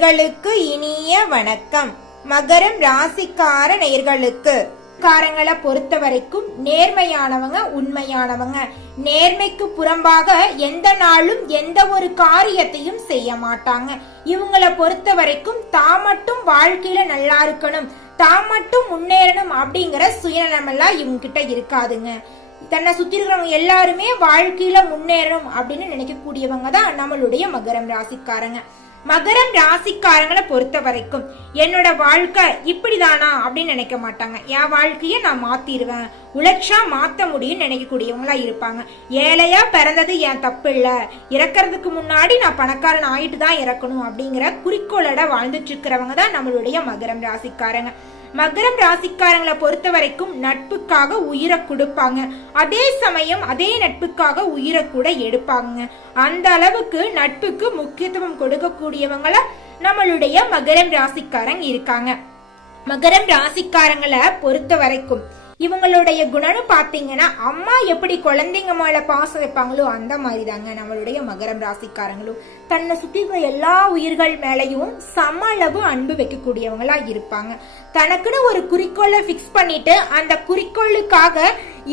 நேயர்களுக்கு இனிய வணக்கம். மகரம் ராசிக்கார நேயர்களுக்கு. காரங்களை பொறுத்த வரைக்கும் நேர்மையானவங்க உண்மையானவங்க. நேர்மைக்கு புறம்பாக எந்த நாளும் எந்த ஒரு காரியத்தையும் செய்ய மாட்டாங்க. இவங்கள பொறுத்த வரைக்கும் தான் மட்டும் வாழ்க்கையில நல்லா இருக்கணும். தான் மட்டும் முன்னேறணும் அப்படிங்கிற சுயநலமெல்லாம் இவங்க கிட்ட இருக்காதுங்க. தன்னை சுத்தி இருக்கிறவங்க எல்லாருமே வாழ்க்கையில முன்னேறணும் அப்படின்னு நினைக்கக்கூடியவங்க தான் நம்மளுடைய மகரம் ராசிக்காரங்க. மகரம் ராசிக்காரங்களை பொறுத்த வரைக்கும் என்னோட வாழ்க்கை இப்படிதானா அப்படின்னு நினைக்க மாட்டாங்க. என் வாழ்க்கைய நான் மாத்திடுவேன் உழைச்சா மாத்த முடியும்னு நினைக்கக்கூடியவங்களா இருப்பாங்க. ஏழையா பிறந்தது என் தப்பு இல்ல இறக்கறதுக்கு முன்னாடி நான் பணக்காரன் ஆயிட்டு தான் இறக்கணும் அப்படிங்கிற குறிக்கோளோட வாழ்ந்துட்டு இருக்கிறவங்க தான் நம்மளுடைய மகரம் ராசிக்காரங்க. மகரம் ராசிக்காரங்களை பொறுத்த வரைக்கும் நட்புக்காக உயிரை கொடுப்பாங்க. அதே சமயம் அதே நட்புக்காக உயிரை கூட எடுப்பாங்க. அந்த அளவுக்கு நட்புக்கு முக்கியத்துவம் கொடுக்கக்கூடியவங்கள நம்மளுடைய மகரம் ராசிக்காரங்க இருக்காங்க. மகரம் ராசிக்காரங்களை பொறுத்த வரைக்கும் இவங்களுடைய குணம்னு பார்த்தீங்கன்னா அம்மா எப்படி குழந்தைங்க மேல பாசம் வைப்பாங்களோ அந்த மாதிரி தாங்க நம்மளுடைய மகரம் ராசிக்காரங்களும். தன்னை சுற்றி இருக்கிற எல்லா உயிர்கள் மேலையும் சம அளவு அன்பு வைக்கக்கூடியவங்களா இருப்பாங்க. தனக்குன்னு ஒரு குறிக்கோளை ஃபிக்ஸ் பண்ணிட்டு அந்த குறிக்கோளுக்காக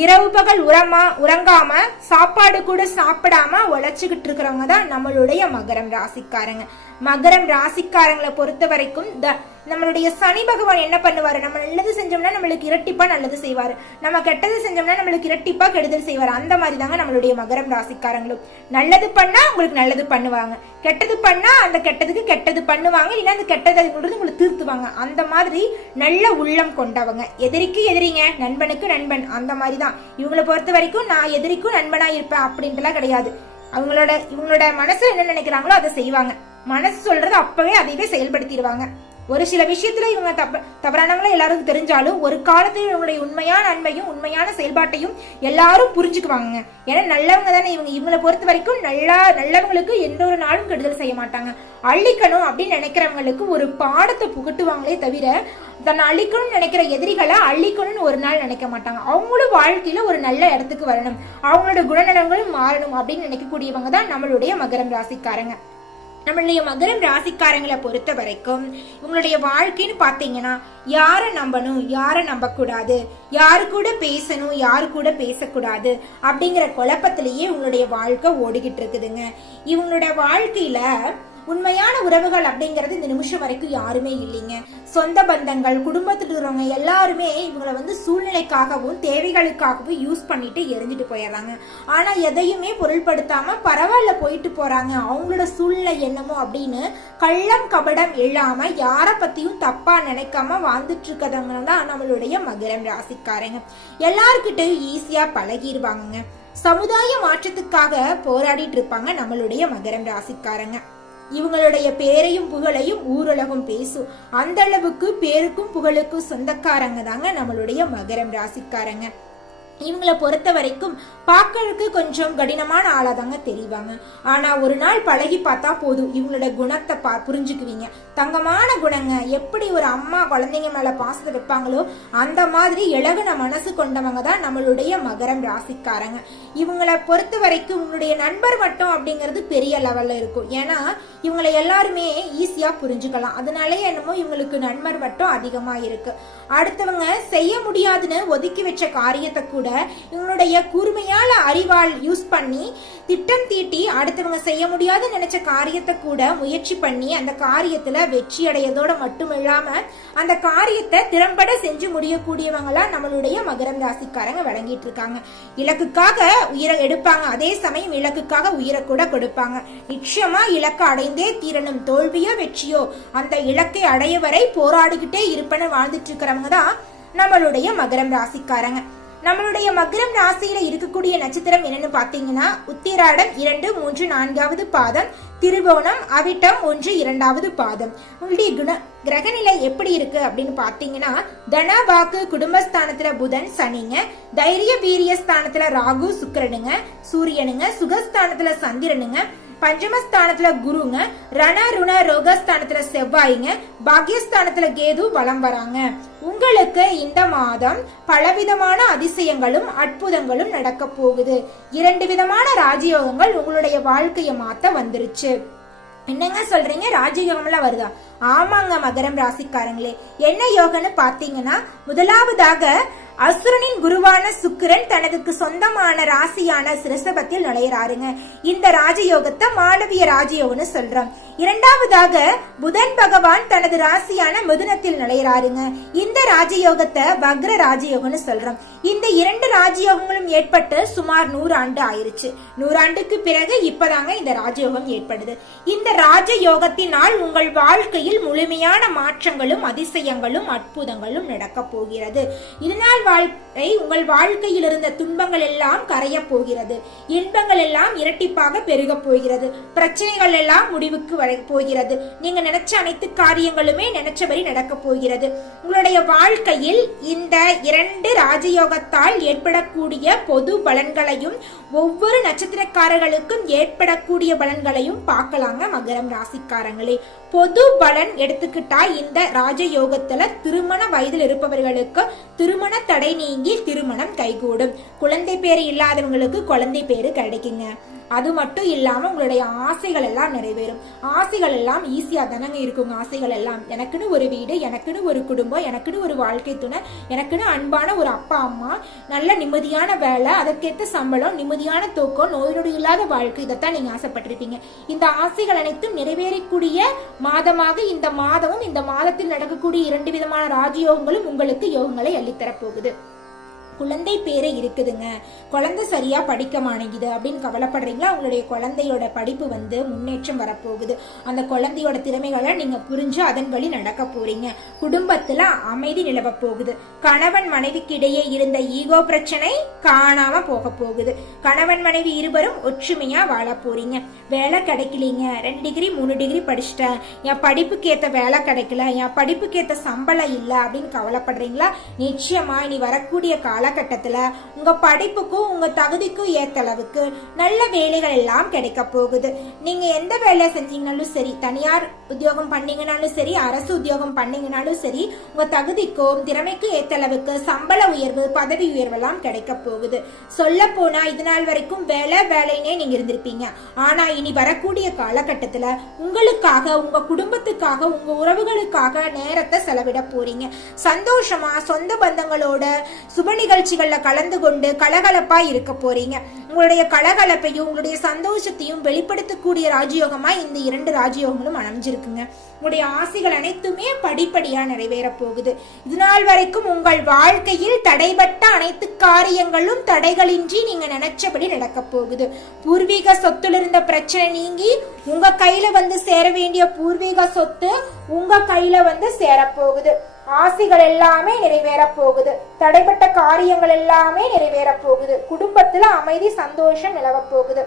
இரவு பகல் உரமா உறங்காம சாப்பாடு கூட சாப்பிடாம உழைச்சிக்கிட்டு இருக்கிறவங்க தான் நம்மளுடைய மகரம் ராசிக்காரங்க. மகரம் ராசிக்காரங்களை பொறுத்த வரைக்கும் த நம்மளுடைய சனி பகவான் என்ன பண்ணுவாரு? நம்ம நல்லது செஞ்சோம்னா நம்மளுக்கு இரட்டிப்பா நல்லது செய்வாரு. நம்ம கெட்டது செஞ்சோம்னா நம்மளுக்கு இரட்டிப்பா கெடுதல் செய்வாரு. அந்த மாதிரி தாங்க நம்மளுடைய மகரம் ராசிக்காரங்களும். நல்லது பண்ணா உங்களுக்கு நல்லது பண்ணுவாங்க. கெட்டது பண்ணா அந்த கெட்டதுக்கு கெட்டது பண்ணுவாங்க. இல்லைன்னா அந்த கெட்டதை உங்களுக்கு தீர்த்துவாங்க. அந்த மாதிரி நல்ல உள்ளம் கொண்டவங்க. எதிரிக்கு எதிரிங்க. நண்பனுக்கு நண்பன். அந்த மாதிரி தான் இவங்களை பொறுத்த வரைக்கும் நான் எதிரிக்கும் நண்பனா இருப்பேன் அப்படின்ட்டுலாம் கிடையாது. அவங்களோட இவங்களோட மனசு என்ன நினைக்கிறாங்களோ அதை செய்வாங்க. மனசு சொல்றது அப்பவே அதையவே செயல்படுத்திடுவாங்க. ஒரு சில விஷயத்துல இவங்க தப்ப தவறானவங்களும் எல்லாருக்கும் தெரிஞ்சாலும் ஒரு காலத்துல இவங்களுடைய உண்மையான அன்பையும் உண்மையான செயல்பாட்டையும் எல்லாரும் புரிஞ்சுக்குவாங்க ஏன்னா நல்லவங்க தானே இவங்க. இவங்களை பொறுத்த வரைக்கும் நல்லா நல்லவங்களுக்கு எந்த ஒரு நாளும் கெடுதல் செய்ய மாட்டாங்க. அழிக்கணும் அப்படின்னு நினைக்கிறவங்களுக்கு ஒரு பாடத்தை புகட்டுவாங்களே தவிர தன்னை அழிக்கணும்னு நினைக்கிற எதிரிகளை அழிக்கணும்னு ஒரு நாள் நினைக்க மாட்டாங்க. அவங்களும் வாழ்க்கையில ஒரு நல்ல இடத்துக்கு வரணும். அவங்களோட குணநலங்களும் மாறணும் அப்படின்னு நினைக்கக்கூடியவங்க தான் நம்மளுடைய மகரம் ராசிக்காரங்க. நம்மளுடைய மகரம் ராசிக்காரங்களை பொறுத்த வரைக்கும் உங்களுடைய வாழ்க்கைன்னு பார்த்தீங்கன்னா யாரை நம்பணும் யாரை நம்பக்கூடாது யாரு கூட பேசணும் யாரு கூட பேசக்கூடாது அப்படிங்கிற குழப்பத்திலேயே உங்களுடைய வாழ்க்கை ஓடிக்கிட்டு இருக்குதுங்க. இவங்களோட வாழ்க்கையில உண்மையான உறவுகள் அப்படிங்கிறது இந்த நிமிஷம் வரைக்கும் யாருமே இல்லைங்க. சொந்த பந்தங்கள் குடும்பத்தில் இருக்கிறவங்க எல்லாருமே இவங்களை வந்து சூழ்நிலைக்காகவும் தேவைகளுக்காகவும் யூஸ் பண்ணிட்டு எரிஞ்சிட்டு போயிடுறாங்க. ஆனா எதையுமே பொருள்படுத்தாம பரவாயில்ல போயிட்டு போறாங்க. அவங்களோட சூழ்நிலை என்னமோ அப்படின்னு கள்ளம் கபடம் இல்லாம யார பத்தியும் தப்பா நினைக்காம வாழ்ந்துட்டு இருக்கிறவங்க தான் நம்மளுடைய மகரம் ராசிக்காரங்க. எல்லாருக்கிட்டையும் ஈஸியா பழகிடுவாங்கங்க. சமுதாய மாற்றத்துக்காக போராடிட்டு இருப்பாங்க நம்மளுடைய மகரம் ராசிக்காரங்க. இவங்களுடைய பேரையும் புகழையும் ஊரலகம் பேசும் அந்த அளவுக்கு பேருக்கும் புகழுக்கும் சொந்தக்காரங்க தாங்க நம்மளுடைய மகரம் ராசிக்காரங்க. இவங்கள பொறுத்த வரைக்கும் பார்க்கறதுக்கு கொஞ்சம் கடினமான ஆளாக தாங்க தெரிவாங்க. ஆனால் ஒரு நாள் பழகி பார்த்தா போதும். இவங்களோட குணத்தை பா புரிஞ்சுக்குவீங்க. தங்கமான குணங்க எப்படி ஒரு அம்மா குழந்தைங்க மேலே பாசத்தை வைப்பாங்களோ அந்த மாதிரி இழகுன மனசு கொண்டவங்க தான் நம்மளுடைய மகரம் ராசிக்காரங்க. இவங்கள பொறுத்த வரைக்கும் உங்களுடைய நண்பர் மட்டும் அப்படிங்கிறது பெரிய லெவலில் இருக்கும். ஏன்னா இவங்களை எல்லாருமே ஈஸியாக புரிஞ்சுக்கலாம். அதனாலே என்னமோ இவங்களுக்கு நண்பர் மட்டும் அதிகமாக இருக்குது அடுத்தவங்க செய்ய முடியாதுன்னு ஒதுக்கி வச்ச காரியத்தை கூட இவனுடைய கூர்மையான அறிவால் யூஸ் பண்ணி திட்டம் தீட்டி அடுத்தவங்க செய்ய முடியாதுன்னு நினைச்ச காரியத்தை கூட முயற்சி பண்ணி அந்த காரியத்துல வெற்றி அடையதோட மட்டும் இல்லாம அந்த காரியத்தை திறம்பட செஞ்சு முடியக்கூடியவங்களா நம்மளுடைய மகரம் ராசிக்காரங்க வழங்கிட்டு இருக்காங்க. இலக்குக்காக உயிரை எடுப்பாங்க. அதே சமயம் இலக்குக்காக உயிரை கூட கொடுப்பாங்க. நிச்சயமா இலக்கு அடைந்தே தீரணும். தோல்வியோ வெற்றியோ அந்த இலக்கை அடைய வரை போராடிக்கிட்டே இருப்பேன்னு வாழ்ந்துட்டு இருக்கிறவங்க தான் நம்மளுடைய மகரம் ராசிக்காரங்க. நம்மளுடைய மகரம் ராசியில இருக்கக்கூடிய நட்சத்திரம் என்னன்னு பாத்தீங்கன்னா உத்திராடம் இரண்டு மூன்று நான்காவது பாதம் திருவோணம் அவிட்டம் ஒன்று இரண்டாவது பாதம். உங்களுடைய குண கிரகநிலை எப்படி இருக்கு அப்படின்னு பாத்தீங்கன்னா தன வாக்கு குடும்பஸ்தானத்துல புதன் சனிங்க. தைரிய வீரிய ஸ்தானத்துல ராகு சுக்கிரனுங்க சூரியனுங்க சுகஸ்தானத்துல சந்திரனுங்க. பஞ்சமஸ்தானத்துல குருங்க ரண ருண ரோகஸ்தானத்துல செவ்வாய்ங்க பாக்யஸ்தானத்துல கேது வலம் வராங்க. உங்களுக்கு இந்த மாதம் பலவிதமான அதிசயங்களும் அற்புதங்களும் நடக்க போகுது. இரண்டு விதமான ராஜயோகங்கள் உங்களுடைய வாழ்க்கையை மாத்த வந்துருச்சு. என்னங்க சொல்றீங்க? ராஜயோகம்லாம் வருதா? ஆமாங்க மகரம் ராசிக்காரங்களே. என்ன யோகன்னு பாத்தீங்கன்னா முதலாவதாக அசுரனின் குருவான சுக்கிரன் தனதுக்கு சொந்தமான ராசியான சிரசபத்தில் நுழையிறாருங்க. இந்த ராஜயோகத்தை மாணவிய ராஜயோகம்னு சொல்றோம். இரண்டாவதாக புதன் பகவான் தனது ராசியான மிதுனத்தில் நுழையிறாருங்க இந்த ராஜயோகத்தை வக்ர ராஜயோகம்னு சொல்றோம். இந்த இரண்டு ராஜயோகங்களும் ஏற்பட்டு சுமார் நூறாண்டு ஆயிருச்சு. நூறாண்டுக்கு பிறகு இப்பதாங்க இந்த ராஜயோகம் ஏற்படுது. இந்த ராஜயோகத்தினால் உங்கள் வாழ்க்கையில் முழுமையான மாற்றங்களும் அதிசயங்களும் அற்புதங்களும் நடக்க போகிறது. இதனால் வாழ்க்கை உங்கள் வாழ்க்கையில் இருந்த துன்பங்கள் எல்லாம் கரைய போகிறது. இன்பங்கள் எல்லாம் இரட்டிப்பாக பெருக போகிறது. பிரச்சனைகள் எல்லாம் முடிவுக்கு போகிறது. நீங்க நினைச்ச அனைத்து காரியங்களுமே நினைச்சபடி நடக்க போகிறது. உங்களுடைய வாழ்க்கையில் இந்த இரண்டு ராஜயோகத்தால் ஏற்படக்கூடிய பொது பலன்களையும் ஒவ்வொரு நட்சத்திரக்காரர்களுக்கும் ஏற்படக்கூடிய பலன்களையும் பார்க்கலாங்க மகரம் ராசிக்காரங்களே. பொது பலன் எடுத்துக்கிட்டா இந்த ராஜயோகத்துல திருமண வயதில் இருப்பவர்களுக்கு திருமண தடை நீங்கி திருமணம் கைகூடும். குழந்தை பேர் இல்லாதவங்களுக்கு குழந்தை பேரு கிடைக்குங்க. அது மட்டும் இல்லாம உங்களுடைய ஆசைகள் எல்லாம் நிறைவேறும். ஆசைகள் எல்லாம் ஈஸியா தானங்க இருக்குங்க ஆசைகள் எல்லாம். எனக்குன்னு ஒரு வீடு எனக்குன்னு ஒரு குடும்பம் எனக்குன்னு ஒரு வாழ்க்கை துணை எனக்குன்னு அன்பான ஒரு அப்பா அம்மா நல்ல நிம்மதியான வேலை அதற்கேற்ற சம்பளம் நிம்மதியான தூக்கம் நோய் நொடி இல்லாத வாழ்க்கை இதைத்தான் நீங்க ஆசைப்பட்டிருப்பீங்க. இந்த ஆசைகள் அனைத்தும் நிறைவேறக்கூடிய மாதமாக இந்த மாதமும் இந்த மாதத்தில் நடக்கக்கூடிய இரண்டு விதமான ராஜயோகங்களும் உங்களுக்கு யோகங்களை அள்ளித்தரப் போகுது குழந்தை பேரே இருக்குதுங்க. குழந்தை சரியா படிக்க மாட்டேங்குது அப்படின்னு கவலைப்படுறீங்களா? உங்களுடைய குழந்தையோட படிப்பு வந்து முன்னேற்றம் வரப்போகுது. அந்த குழந்தையோட திறமைகளை நீங்க புரிஞ்சு அதன் வழி நடக்க போறீங்க. குடும்பத்துல அமைதி நிலவ போகுது. கணவன் மனைவிக்கு இடையே இருந்த ஈகோ பிரச்சனை காணாம போக போகுது. கணவன் மனைவி இருவரும் ஒற்றுமையா வாழ போறீங்க. வேலை கிடைக்கலீங்க. ரெண்டு டிகிரி மூணு டிகிரி படிச்சிட்டேன். என் படிப்புக்கு ஏத்த வேலை கிடைக்கல. என் படிப்புக்கு ஏத்த சம்பளம் இல்லை அப்படின்னு கவலைப்படுறீங்களா? நிச்சயமா இனி வரக்கூடிய கால காலகட்டத்தில் உங்கள் படிப்புக்கும் உங்கள் தகுதிக்கும் ஏற்றளவுக்கு அளவுக்கு நல்ல வேலைகள் எல்லாம் கிடைக்க போகுது. நீங்கள் எந்த வேலை செஞ்சீங்கனாலும் சரி தனியார் உத்தியோகம் பண்ணீங்கனாலும் சரி அரசு உத்தியோகம் பண்ணீங்கனாலும் சரி உங்கள் தகுதிக்கும் திறமைக்கும் ஏற்றளவுக்கு அளவுக்கு சம்பள உயர்வு பதவி உயர்வெல்லாம் கிடைக்க போகுது. சொல்ல போனால் இது நாள் வரைக்கும் வேலை வேலைன்னே நீங்கள் இருந்திருப்பீங்க. ஆனால் இனி வரக்கூடிய காலகட்டத்தில் உங்களுக்காக உங்கள் குடும்பத்துக்காக உங்கள் உறவுகளுக்காக நேரத்தை செலவிட போறீங்க. சந்தோஷமா சொந்த பந்தங்களோட சுப நிகழ்ச்சிகள்ல கலந்து கொண்டு கலகலப்பா இருக்க போறீங்க. உங்களுடைய கலகலப்பையும் உங்களுடைய சந்தோஷத்தையும் வெளிப்படுத்தக்கூடிய ராஜயோகமா இந்த இரண்டு ராஜயோகங்களும் அமைஞ்சிருக்குங்க. உங்களுடைய ஆசைகள் அனைத்துமே படிப்படியா நிறைவேற போகுது. இது நாள் வரைக்கும் உங்கள் வாழ்க்கையில் தடைபட்ட அனைத்து காரியங்களும் தடைகளின்றி நீங்க நினைச்சபடி நடக்க போகுது. பூர்வீக சொத்துல இருந்த பிரச்சனை நீங்கி உங்க கையில வந்து சேர வேண்டிய பூர்வீக சொத்து உங்க கையில வந்து சேரப்போகுது ஆசைகள் எல்லாமே நிறைவேற போகுது. தடைப்பட்ட காரியங்கள் எல்லாமே நிறைவேற போகுது. குடும்பத்துல அமைதி சந்தோஷம் நிலவ போகுது.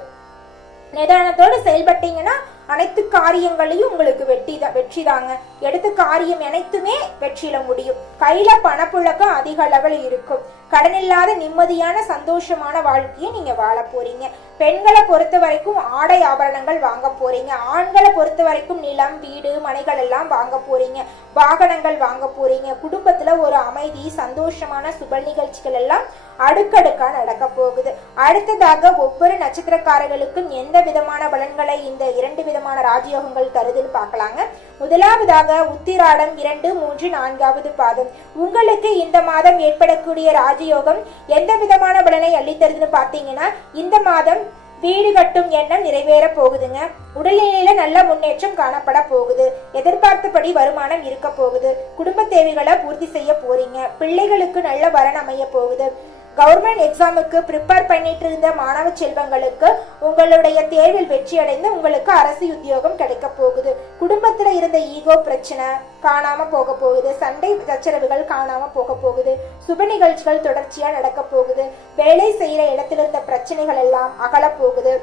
நிதானத்தோடு செயல்பட்டீங்கன்னா அனைத்து காரியங்களையும் உங்களுக்கு வெற்றி தான் வெற்றி தாங்க. எடுத்த காரியம் அனைத்துமே வெற்றியில முடியும். கையில பணப்புழக்கம் அதிக அளவில் இருக்கும். கடன் இல்லாத நிம்மதியான சந்தோஷமான வாழ்க்கையை நீங்க வாழ போறீங்க. பெண்களை பொறுத்த வரைக்கும் ஆடை ஆபரணங்கள் வாங்க போறீங்க. ஆண்களை பொறுத்த வரைக்கும் நிலம் வீடு மனைகள் எல்லாம் வாங்க போறீங்க. வாகனங்கள் வாங்க போறீங்க. குடும்பத்துல ஒரு அமைதி சந்தோஷமான சுப நிகழ்ச்சிகள் எல்லாம் அடுக்கடுக்கா நடக்க போகுது. அடுத்ததாக ஒவ்வொரு நட்சத்திரக்காரர்களுக்கும் எந்த விதமான பலன்களை இந்த இரண்டு விதமான ராஜயோகங்கள் தருதுன்னு பார்க்கலாங்க. முதலாவதாக உத்திராடம் இரண்டு மூன்று நான்காவது பாதம். உங்களுக்கு இந்த மாதம் ஏற்படக்கூடிய ராஜயோகம் எந்த விதமான பலனை அள்ளித்தருதுன்னு பார்த்தீங்கன்னா இந்த மாதம் வீடு கட்டும் எண்ணம் நிறைவேற போகுதுங்க. உடல்நிலையில நல்ல முன்னேற்றம் காணப்பட போகுது. எதிர்பார்த்தபடி வருமானம் இருக்க போகுது. குடும்ப தேவைகளை பூர்த்தி செய்ய போறீங்க. பிள்ளைகளுக்கு நல்ல வரன் அமைய போகுது. கவர்மெண்ட் எக்ஸாமுக்கு ப்ரிப்பேர் பண்ணிட்டு இருந்த மாணவ செல்வங்களுக்கு உங்களுடைய தேர்வில் வெற்றி அடைந்து உங்களுக்கு அரசு உத்தியோகம் கிடைக்க போகுது. குடும்பத்துல இருந்த ஈகோ பிரச்சனை காணாம போக போகுது. சண்டை சச்சரவுகள் காணாம போக போகுது. சுப நிகழ்ச்சிகள் தொடர்ச்சியா நடக்க போகுது. வேலை செய்யற இடத்துல இருந்த பிரச்சனைகள் எல்லாம் அகல போகுது.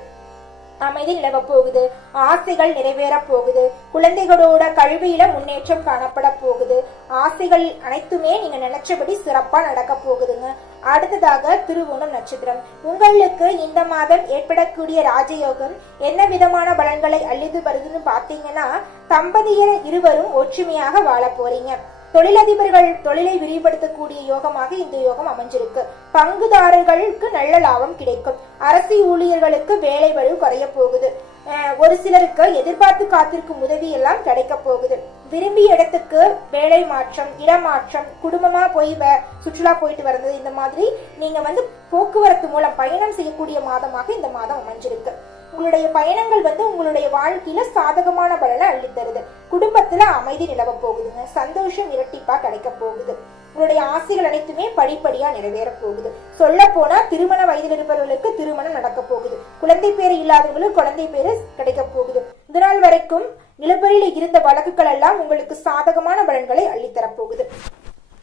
அமைதி நிலவ போகுது ஆசைகள் நிறைவேற போகுது. குழந்தைகளோட கல்வியில முன்னேற்றம் காணப்பட போகுது. ஆசைகள் அனைத்துமே நீங்க நினைச்சபடி சிறப்பா நடக்க போகுதுங்க. அடுத்ததாக திருவோணம் நட்சத்திரம். உங்களுக்கு இந்த மாதம் ஏற்படக்கூடிய ராஜயோகம் என்ன விதமான பலன்களை அள்ளிது வருதுன்னு பாத்தீங்கன்னா தம்பதியர் இருவரும் ஒற்றுமையாக வாழ போறீங்க. தொழிலதிபர்கள் தொழிலை விரிவுபடுத்தக்கூடிய யோகமாக இந்த யோகம் அமைஞ்சிருக்கு. பங்குதாரர்களுக்கு நல்ல லாபம் கிடைக்கும். அரசு ஊழியர்களுக்கு வேலை வலு குறைய போகுது. அஹ், ஒரு சிலருக்கு எதிர்பார்த்து காத்திருக்கும் உதவி எல்லாம் கிடைக்க போகுது. விரும்பிய இடத்துக்கு வேலை மாற்றம் இடமாற்றம் குடும்பமா போய் வ- சுற்றுலா போயிட்டு வர்றது இந்த மாதிரி நீங்க வந்து போக்குவரத்து மூலம் பயணம் செய்யக்கூடிய மாதமாக இந்த மாதம் அமைஞ்சிருக்கு. உங்களுடைய பயணங்கள் வந்து உங்களுடைய வாழ்க்கையில சாதகமான பலனை அள்ளித்தருது. குடும்பத்துல அமைதி நிலவ போகுதுங்க. சந்தோஷம் இரட்டிப்பா கிடைக்க போகுது. உங்களுடைய ஆசைகள் அனைத்துமே படிப்படியா நிறைவேற போகுது. சொல்ல போனா திருமண வயதில் இருப்பவர்களுக்கு திருமணம் நடக்க போகுது. குழந்தை பேரு இல்லாதவங்களுக்கு குழந்தை பேரு கிடைக்க போகுது. இது நாள் வரைக்கும் நிலப்பரியில் இருந்த வழக்குகள் எல்லாம் உங்களுக்கு சாதகமான பலன்களை அள்ளித்தரப் போகுது.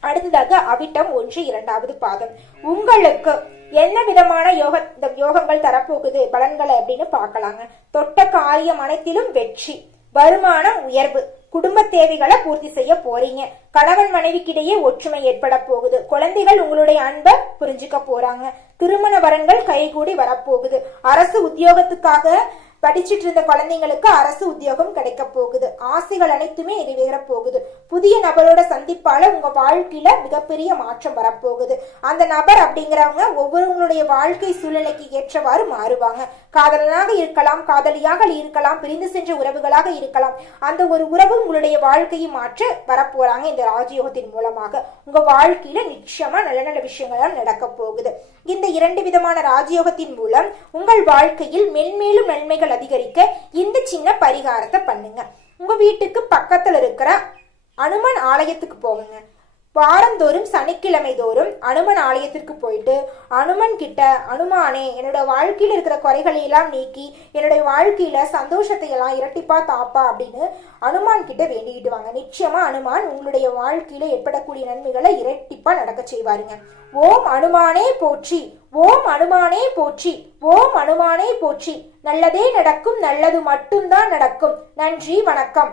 அடுத்ததாக அவிட்டம் ஒன்று இரண்டாவது பாதம். உங்களுக்கு என்ன விதமான யோக இந்த யோகங்கள் தரப்போகுது பலன்களை அப்படின்னு பார்க்கலாங்க. தொட்ட காரியம் அனைத்திலும் வெற்றி வருமானம் உயர்வு குடும்ப தேவைகளை பூர்த்தி செய்ய போறீங்க. கணவன் மனைவிக்கிடையே ஒற்றுமை ஏற்பட போகுது. குழந்தைகள் உங்களுடைய அன்பை புரிஞ்சுக்க போறாங்க. திருமண வரன்கள் கைகூடி வரப்போகுது. அரசு உத்தியோகத்துக்காக படிச்சிட்டு இருந்த குழந்தைங்களுக்கு அரசு உத்தியோகம் கிடைக்க போகுது. ஆசைகள் அனைத்துமே நிறைவேற போகுது. புதிய நபரோட சந்திப்பால உங்க வாழ்க்கையில மிகப்பெரிய மாற்றம் வரப்போகுது. அந்த நபர் அப்படிங்கிறவங்க ஒவ்வொருவங்களுடைய வாழ்க்கை சூழ்நிலைக்கு ஏற்றவாறு மாறுவாங்க. காதலனாக இருக்கலாம் காதலியாக இருக்கலாம் பிரிந்து சென்ற உறவுகளாக இருக்கலாம். அந்த ஒரு உறவு உங்களுடைய வாழ்க்கையை மாற்ற வரப்போறாங்க இந்த ராஜயோகத்தின் மூலமாக. உங்க வாழ்க்கையில நிச்சயமா நல்ல நல்ல விஷயங்கள் நடக்க போகுது. இந்த இரண்டு விதமான ராஜயோகத்தின் மூலம் உங்கள் வாழ்க்கையில் மென்மேலும் நன்மைகள் அதிகரிக்க இந்த சின்ன பரிகாரத்தை பண்ணுங்க. உங்க வீட்டுக்கு பக்கத்துல இருக்கிற அனுமன் ஆலயத்துக்கு போகுங்க வாரந்தோறும் சனிக்கிழமை தோறும் அனுமன் ஆலயத்திற்கு போயிட்டு அனுமன் கிட்ட அனுமானே என்னோட வாழ்க்கையில் இருக்கிற குறைகளை எல்லாம் நீக்கி என்னுடைய வாழ்க்கையில சந்தோஷத்தை எல்லாம் இரட்டிப்பா தாப்பா அப்படின்னு அனுமான் கிட்ட வேண்டிக்கிட்டு வாங்க. நிச்சயமா அனுமான் உங்களுடைய வாழ்க்கையில ஏற்படக்கூடிய நன்மைகளை இரட்டிப்பா நடக்க செய்வாருங்க. ஓம் அனுமானே போற்றி ஓம் அனுமானே போற்றி ஓம் அனுமானே போற்றி நல்லதே நடக்கும் நல்லது மட்டும்தான் நடக்கும். நன்றி வணக்கம்.